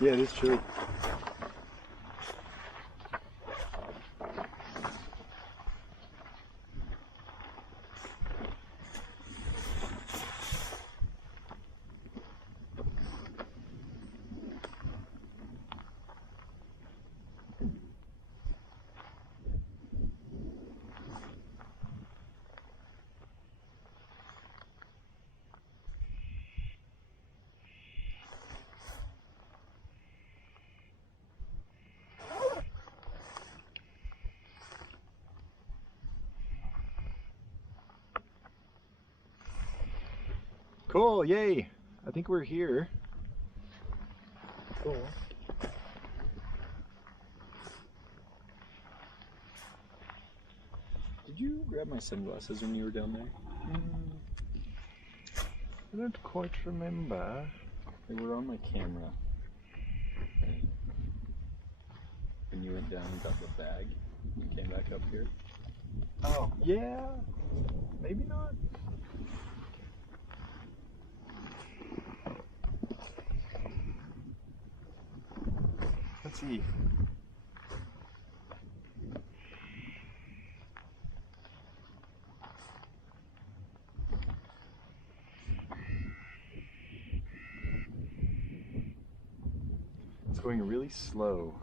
Yeah, it is chilly. Cool, yay! I think we're here. Cool. Did you grab my sunglasses when you were down there? I don't quite remember. They were on my camera. When you went down and got the bag and came back up here. Oh, yeah. Maybe not. Let's see. It's going really slow.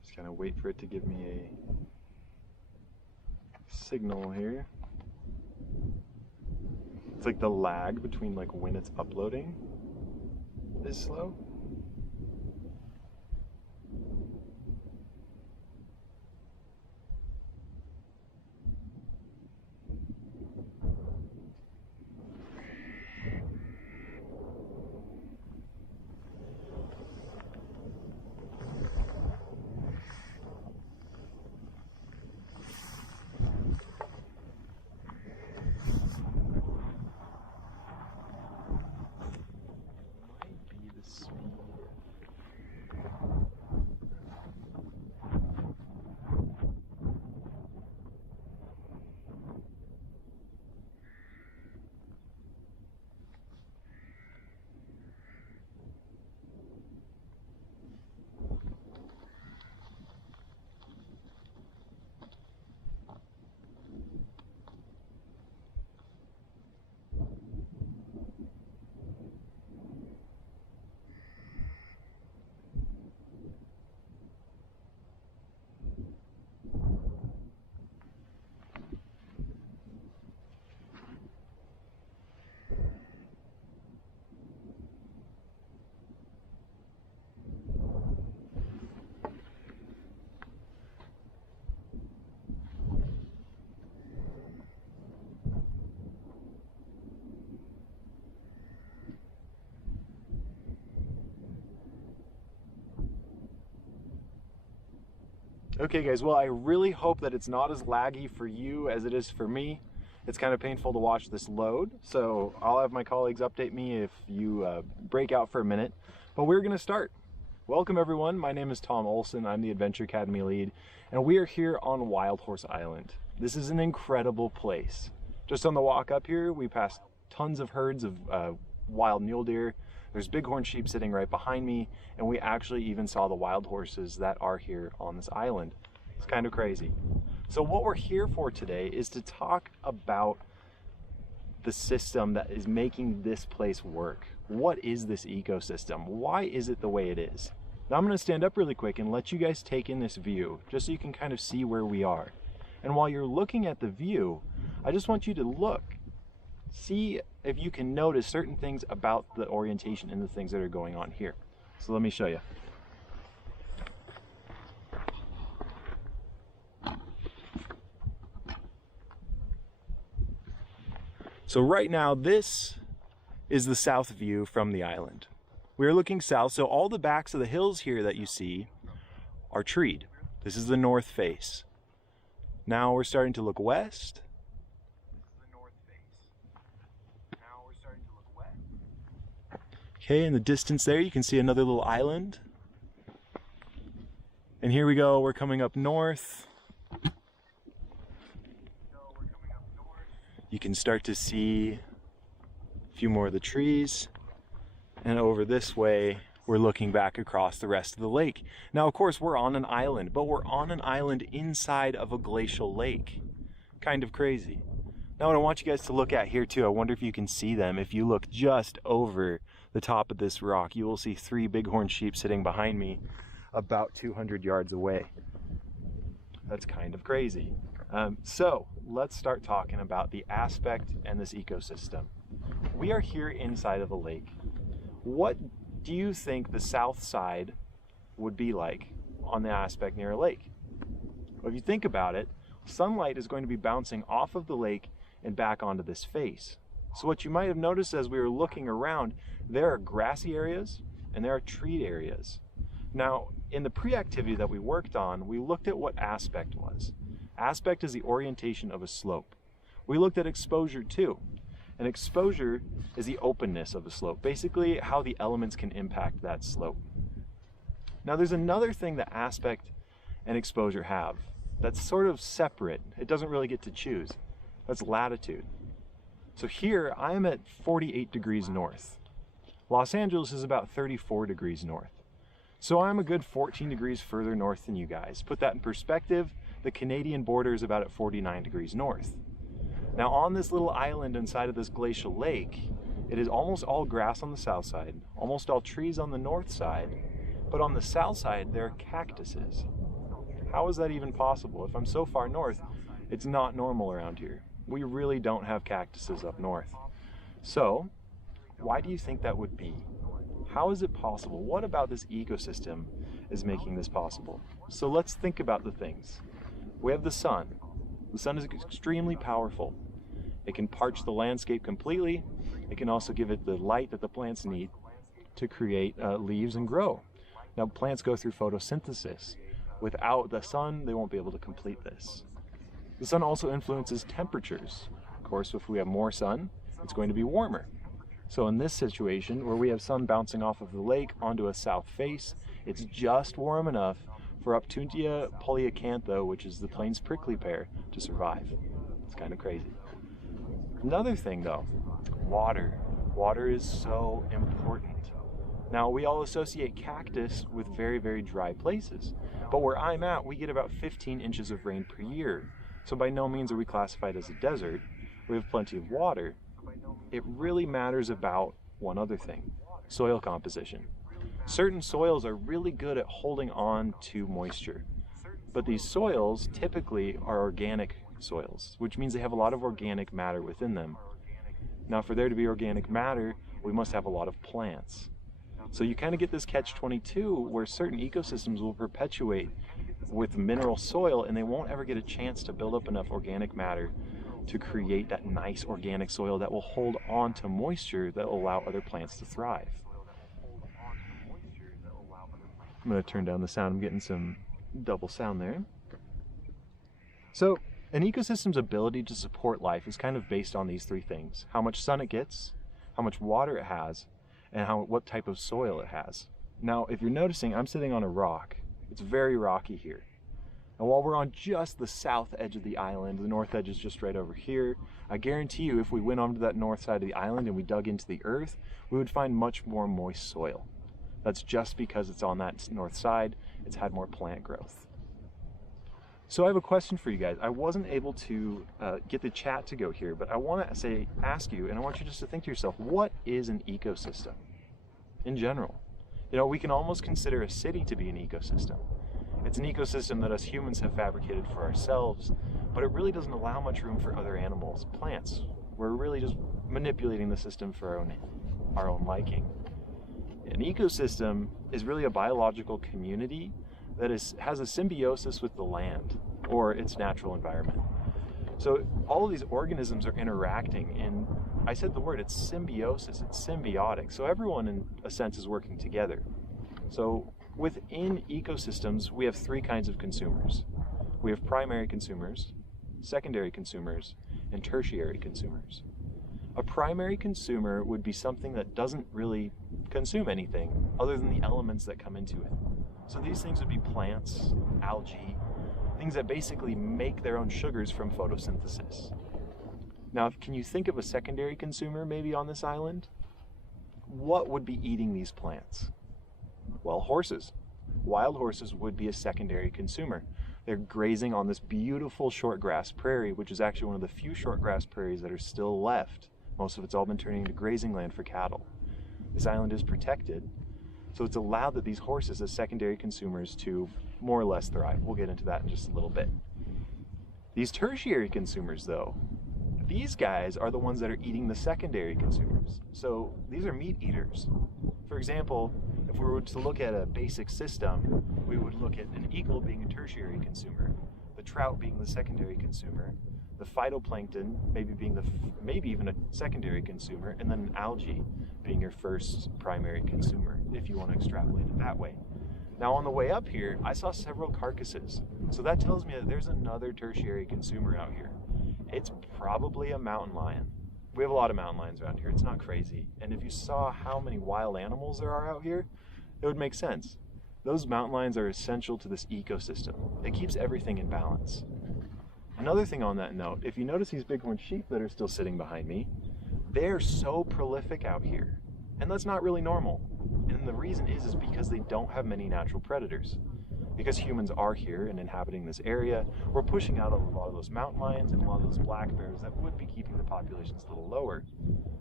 Just kind of wait for it to give me a signal here. It's like the lag between like when it's uploading is slow. Okay guys, well I really hope that it's not as laggy for you as it is for me. It's kind of painful to watch this load, so I'll have my colleagues update me if you break out for a minute. But we're gonna start. Welcome everyone, my name is Tom Olson, I'm the Adventure Academy lead, and we are here on Wild Horse Island. This is an incredible place. Just on the walk up here, we passed tons of herds of wild mule deer. There's bighorn sheep sitting right behind me, and we actually even saw the wild horses that are here on this island. It's kind of crazy. So what we're here for today is to talk about the system that is making this place work. What is this ecosystem? Why is it the way it is? Now I'm going to stand up really quick and let you guys take in this view, just so you can kind of see where we are. And while you're looking at the view, I just want you to look. See if you can notice certain things about the orientation and the things that are going on here. So let me show you. So right now, this is the south view from the island. We're looking south, so all the backs of the hills here that you see are treed. This is the north face. Now we're starting to look west. Okay, in the distance there, you can see another little island. And here we go, we're coming up north. You can start to see few more of the trees, and over this way we're looking back across the rest of the lake. Now of course we're on an island, but we're on an island inside of a glacial lake. Kind of crazy. Now what I want you guys to look at here too, I wonder if you can see them. If you look just over the top of this rock, you will see 3 bighorn sheep sitting behind me about 200 yards away. That's kind of crazy. So let's start talking about the aspect and this ecosystem. We are here inside of a lake. What do you think the south side would be like on the aspect near a lake? Well, if you think about it, sunlight is going to be bouncing off of the lake and back onto this face. So what you might have noticed as we were looking around, there are grassy areas and there are tree areas. Now, in the pre-activity that we worked on, we looked at what aspect was. Aspect is the orientation of a slope. We looked at exposure too. And exposure is the openness of a slope, basically how the elements can impact that slope. Now there's another thing that aspect and exposure have that's sort of separate. It doesn't really get to choose. That's latitude. So here I am at 48 degrees north. Los Angeles is about 34 degrees north. So I'm a good 14 degrees further north than you guys. Put that in perspective, the Canadian border is about at 49 degrees north. Now on this little island inside of this glacial lake, it is almost all grass on the south side, almost all trees on the north side, but on the south side there are cactuses. How is that even possible? If I'm so far north, it's not normal around here. We really don't have cactuses up north. So, why do you think that would be? How is it possible? What about this ecosystem is making this possible? So let's think about the things. We have the sun. The sun is extremely powerful. It can parch the landscape completely. It can also give it the light that the plants need to create leaves and grow. Now plants go through photosynthesis. Without the sun, they won't be able to complete this. The sun also influences temperatures. Of course, if we have more sun, it's going to be warmer. So in this situation, where we have sun bouncing off of the lake onto a south face, it's just warm enough for Uptuntia polyacantha, which is the plains prickly pear, to survive. It's kind of crazy. Another thing though, water. Water is so important. Now we all associate cactus with very, very dry places, but where I'm at, we get about 15 inches of rain per year. So by no means are we classified as a desert. We have plenty of water. It really matters about one other thing, soil composition. Certain soils are really good at holding on to moisture, but these soils typically are organic soils, which means they have a lot of organic matter within them. Now for there to be organic matter, we must have a lot of plants. So you kind of get this catch-22 where certain ecosystems will perpetuate with mineral soil and they won't ever get a chance to build up enough organic matter to create that nice organic soil that will hold on to moisture that will allow other plants to thrive. I'm going to turn down the sound. I'm getting some double sound there. So an ecosystem's ability to support life is kind of based on these 3 things: how much sun it gets, how much water it has, and what type of soil it has. Now, if you're noticing, I'm sitting on a rock. It's very rocky here. And while we're on just the south edge of the island, the north edge is just right over here, I guarantee you if we went onto that north side of the island and we dug into the earth, we would find much more moist soil. That's just because it's on that north side, it's had more plant growth. So I have a question for you guys. I wasn't able to get the chat to go here, but I want to ask you, and I want you just to think to yourself, what is an ecosystem in general? You know, we can almost consider a city to be an ecosystem. It's an ecosystem that us humans have fabricated for ourselves, but it really doesn't allow much room for other animals, plants. We're really just manipulating the system for our own liking. An ecosystem is really a biological community that has a symbiosis with the land or its natural environment. So all of these organisms are interacting, and I said the word, it's symbiosis, it's symbiotic. So everyone in a sense is working together. So within ecosystems, we have 3 kinds of consumers. We have primary consumers, secondary consumers, and tertiary consumers. A primary consumer would be something that doesn't really consume anything other than the elements that come into it. So these things would be plants, algae, things that basically make their own sugars from photosynthesis. Now, can you think of a secondary consumer maybe on this island? What would be eating these plants? Well, horses. Wild horses would be a secondary consumer. They're grazing on this beautiful shortgrass prairie, which is actually one of the few shortgrass prairies that are still left. Most of it's all been turning into grazing land for cattle. This island is protected, so it's allowed that these horses as secondary consumers to more or less thrive. We'll get into that in just a little bit. These tertiary consumers, though, these guys are the ones that are eating the secondary consumers. So these are meat eaters. For example, if we were to look at a basic system, we would look at an eagle being a tertiary consumer, the trout being the secondary consumer, the phytoplankton maybe even a secondary consumer, and then algae being your first primary consumer, if you want to extrapolate it that way. Now on the way up here, I saw several carcasses. So that tells me that there's another tertiary consumer out here. It's probably a mountain lion. We have a lot of mountain lions around here. It's not crazy. And if you saw how many wild animals there are out here, it would make sense. Those mountain lions are essential to this ecosystem. It keeps everything in balance. Another thing on that note, if you notice these bighorn sheep that are still sitting behind me, they're so prolific out here. And that's not really normal. And the reason is because they don't have many natural predators. Because humans are here and inhabiting this area, we're pushing out a lot of those mountain lions and a lot of those black bears that would be keeping the populations a little lower.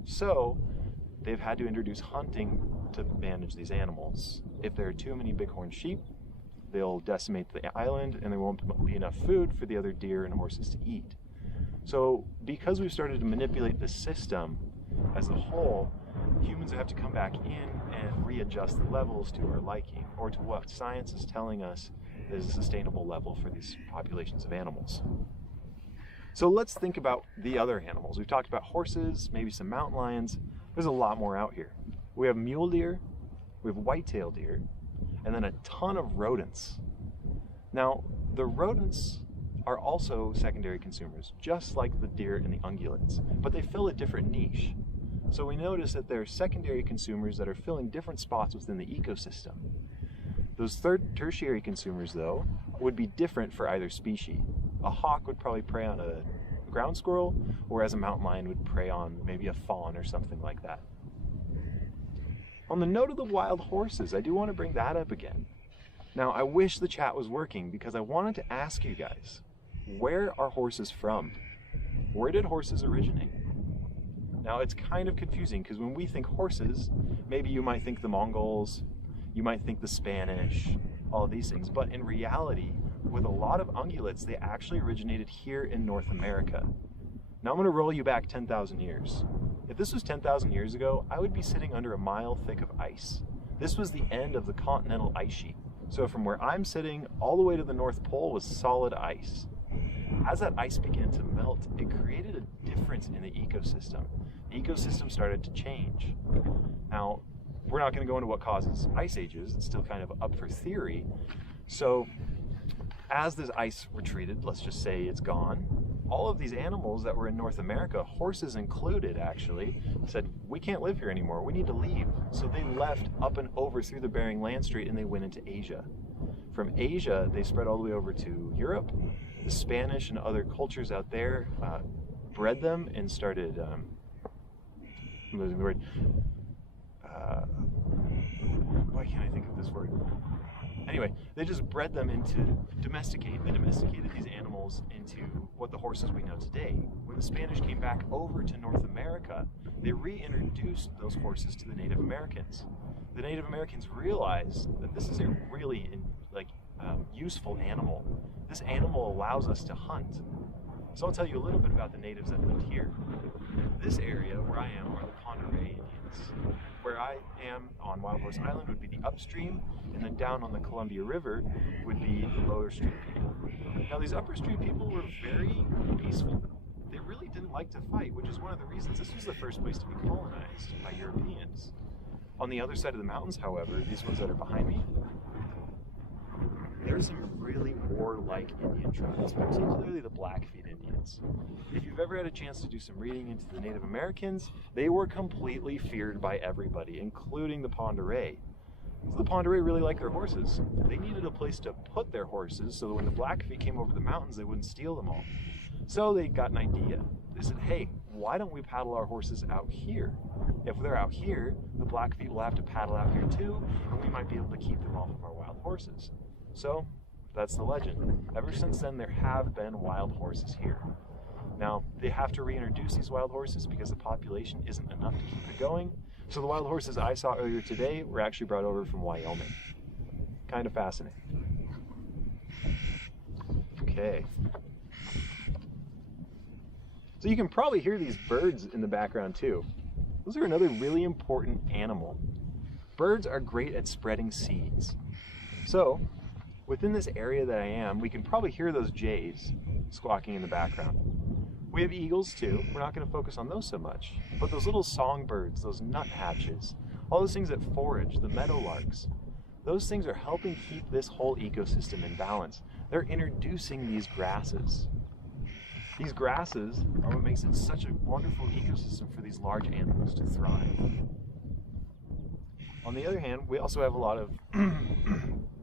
So they've had to introduce hunting to manage these animals. If there are too many bighorn sheep, they'll decimate the island and there won't be enough food for the other deer and horses to eat. So because we've started to manipulate the system as a whole, humans have to come back in and readjust the levels to our liking, or to what science is telling us is a sustainable level for these populations of animals. So let's think about the other animals. We've talked about horses, maybe some mountain lions. There's a lot more out here. We have mule deer, we have white-tailed deer, and then a ton of rodents. Now, the rodents are also secondary consumers, just like the deer and the ungulates, but they fill a different niche. So we notice that there are secondary consumers that are filling different spots within the ecosystem. Those tertiary consumers, though, would be different for either species. A hawk would probably prey on a ground squirrel, whereas a mountain lion would prey on maybe a fawn or something like that. On the note of the wild horses, I do want to bring that up again. Now, I wish the chat was working because I wanted to ask you guys, where are horses from? Where did horses originate? Now, it's kind of confusing because when we think horses, maybe you might think the Mongols, you might think the Spanish, all of these things. But in reality, with a lot of ungulates, they actually originated here in North America. Now I'm going to roll you back 10,000 years. If this was 10,000 years ago, I would be sitting under a mile thick of ice. This was the end of the continental ice sheet. So from where I'm sitting all the way to the North Pole was solid ice. As that ice began to melt, it created a difference in the ecosystem. The ecosystem started to change. Now, we're not going to go into what causes ice ages. It's still kind of up for theory. So as this ice retreated, let's just say it's gone, all of these animals that were in North America, horses included actually, said, we can't live here anymore, we need to leave. So they left up and over through the Bering Land Strait and they went into Asia. From Asia, they spread all the way over to Europe. The Spanish and other cultures out there bred them and started, I'm losing the word, why can't I think of this word? Anyway, they just bred them they domesticated these animals into what the horses we know today. When the Spanish came back over to North America, they reintroduced those horses to the Native Americans. The Native Americans realized that this is a really useful animal. This animal allows us to hunt. So I'll tell you a little bit about the natives that lived here. This area where I am are the Pend Oreille Indians. Where I am on Wild Horse Island would be the upstream, and then down on the Columbia River would be the lower stream people. Now these upper stream people were very peaceful. They really didn't like to fight, which is one of the reasons this was the first place to be colonized by Europeans. On the other side of the mountains, however, these ones that are behind me, there's some really warlike Indian tribes, particularly the Blackfeet Indians. If you've ever had a chance to do some reading into the Native Americans, they were completely feared by everybody, including the Pend Oreille. So the Pend Oreille really liked their horses. They needed a place to put their horses so that when the Blackfeet came over the mountains, they wouldn't steal them all. So they got an idea. they said, hey, why don't we paddle our horses out here? If they're out here, the Blackfeet will have to paddle out here too, and we might be able to keep them off of our wild horses. So that's the legend. Ever since then, there have been wild horses here. Now, they have to reintroduce these wild horses because the population isn't enough to keep it going. So the wild horses I saw earlier today were actually brought over from Wyoming. Kind of fascinating. Okay. So you can probably hear these birds in the background too. Those are another really important animal. Birds are great at spreading seeds. So within this area that I am, we can probably hear those jays squawking in the background. We have eagles too. We're not going to focus on those so much. But those little songbirds, those nuthatches, all those things that forage, the meadowlarks, those things are helping keep this whole ecosystem in balance. They're introducing these grasses. These grasses are what makes it such a wonderful ecosystem for these large animals to thrive. On the other hand, we also have a lot of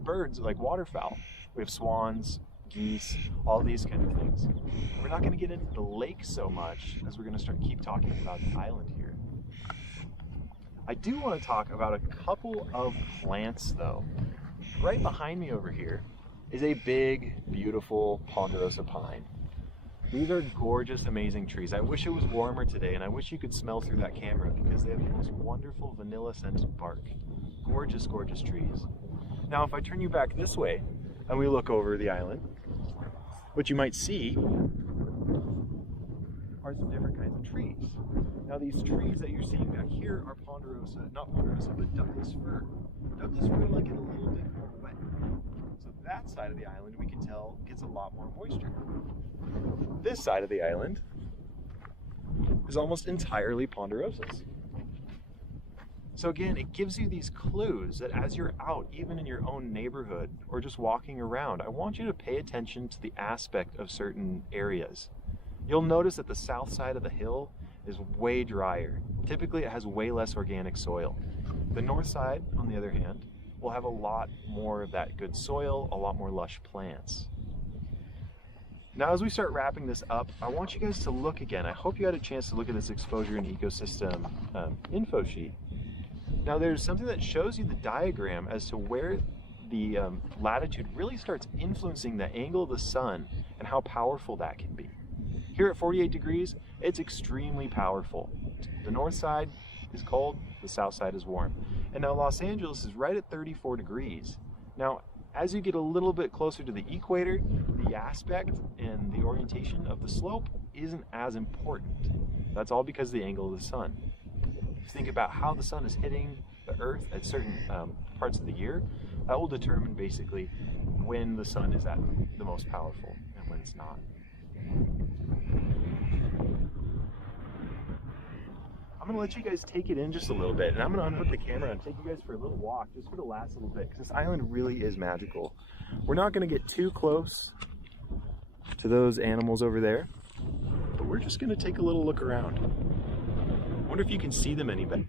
birds like waterfowl. We have swans, geese, all these kind of things. We're not going to get into the lake so much as we're going to keep talking about the island here. I do want to talk about a couple of plants though. Right behind me over here is a big, beautiful ponderosa pine. These are gorgeous, amazing trees. I wish it was warmer today, and I wish you could smell through that camera because they have the most wonderful vanilla-scented bark. Gorgeous, gorgeous trees. Now, if I turn you back this way and we look over the island, what you might see are some different kinds of trees. Now, these trees that you're seeing back here are ponderosa, not ponderosa, but Douglas fir. Douglas fir like it a little bit more wet. So that side of the island, we can tell, gets a lot more moisture. This side of the island is almost entirely ponderosas. So again, it gives you these clues that as you're out, even in your own neighborhood or just walking around, I want you to pay attention to the aspect of certain areas. You'll notice that the south side of the hill is way drier. Typically, it has way less organic soil. The north side, on the other hand, will have a lot more of that good soil, a lot more lush plants. Now, as we start wrapping this up, I want you guys to look again. I hope you had a chance to look at this exposure and ecosystem info sheet. Now, there's something that shows you the diagram as to where the latitude really starts influencing the angle of the sun and how powerful that can be. Here at 48 degrees, it's extremely powerful. The north side is cold, the south side is warm. And now Los Angeles is right at 34 degrees. Now, as you get a little bit closer to the equator, the aspect and the orientation of the slope isn't as important. That's all because of the angle of the sun. If you think about how the sun is hitting the earth at certain parts of the year, that will determine basically when the sun is at the most powerful and when it's not. I'm going to let you guys take it in just a little bit, and I'm going to unhook the camera and take you guys for a little walk just for the last little bit, because this island really is magical. We're not going to get too close to those animals over there, but we're just going to take a little look around. I wonder if you can see them any better.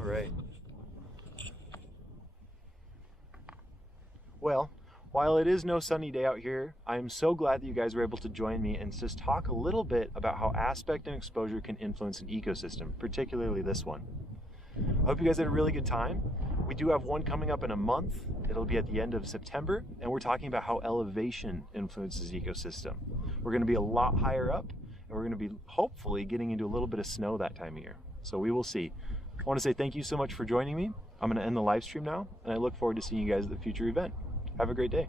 Right. Well, while it is no sunny day out here, I am so glad that you guys were able to join me and just talk a little bit about how aspect and exposure can influence an ecosystem, particularly this one. I hope you guys had a really good time. We do have one coming up in a month. It'll be at the end of September, and we're talking about how elevation influences the ecosystem. We're going to be a lot higher up, and we're going to be hopefully getting into a little bit of snow that time of year. So we will see. I want to say thank you so much for joining me. I'm going to end the live stream now, and I look forward to seeing you guys at the future event. Have a great day.